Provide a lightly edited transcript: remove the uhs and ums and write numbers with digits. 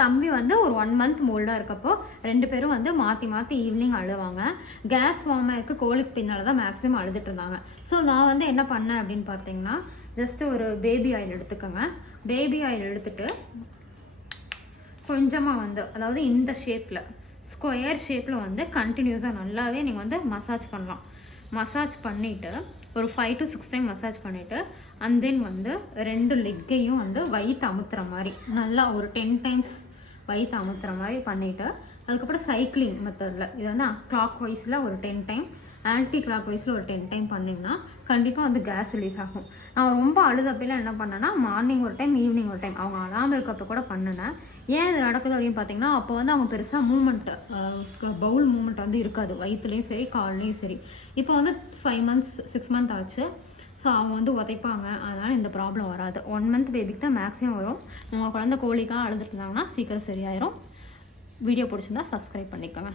தம்பி வந்து ஒரு 1 மந்த் மோல்டாக இருக்கப்போ 2 பேரும் வந்து மாற்றி மாற்றி ஈவினிங் அழுவாங்க. கேஸ் ஃபார்ம் ஆகிருக்கு கோலுக்கு பின்னால் தான் மேக்ஸிமம் அழுதுட்டு இருந்தாங்க. ஸோ நான் வந்து என்ன பண்ணேன் அப்படின்னு பார்த்தீங்கன்னா, ஜஸ்ட்டு ஒரு பேபி ஆயில் எடுத்துக்கோங்க. பேபி ஆயில் எடுத்துகிட்டு கொஞ்சமாக வந்து, அதாவது இந்த ஷேப்பில் ஸ்கொயர் ஷேப்பில் வந்து கண்டினியூஸாக நல்லாவே நீங்கள் வந்து மசாஜ் பண்ணலாம். மசாஜ் பண்ணிவிட்டு ஒரு 5 to 6 டைம் மசாஜ் பண்ணிவிட்டு அண்ட் தென் வந்து 2 லெக்கையும் வந்து வயிற்று அமுத்துற மாதிரி நல்லா ஒரு 10 டைம்ஸ் வயிற்று அமுத்துற மாதிரி பண்ணிவிட்டு அதுக்கப்புறம் சைக்கிளிங் மெத்தடில் இது வந்து கிளாக் வைஸில் ஒரு 10 டைம், ஆன்டி கிளாக் வைஸில் ஒரு 10 டைம் பண்ணிங்கன்னா கண்டிப்பாக வந்து கேஸ் ரிலீஸ் ஆகும். நான் ரொம்ப அழுதப்பெல்லாம் என்ன பண்ணேன்னா, மார்னிங் ஒரு டைம் ஈவினிங் ஒரு டைம் அவங்க அழாமல் இருக்கப்போ கூட பண்ணினேன். ஏன் இது நடக்குது அப்படின்னு பார்த்தீங்கன்னா, அப்போ வந்து அவங்க பெருசாக மூமெண்ட்டு பவுல் மூமெண்ட் வந்து இருக்காது வயிற்றுலேயும் சரி கால்லையும் சரி. இப்போ வந்து 5 months 6 months ஆச்சு. ஸோ அவங்க வந்து உதைப்பாங்க, அதனால் இந்த ப்ராப்ளம் வராது. 1 month பேபிக்கு தான் மேக்ஸிமம் வரும். உங்கள் குழந்தை கோழிக்காக அழுதுட்டு இருந்தாங்கன்னா சீக்கிரம் சரியாயிரும். வீடியோ பிடிச்சிருந்தா சப்ஸ்கிரைப் பண்ணிக்கோங்க.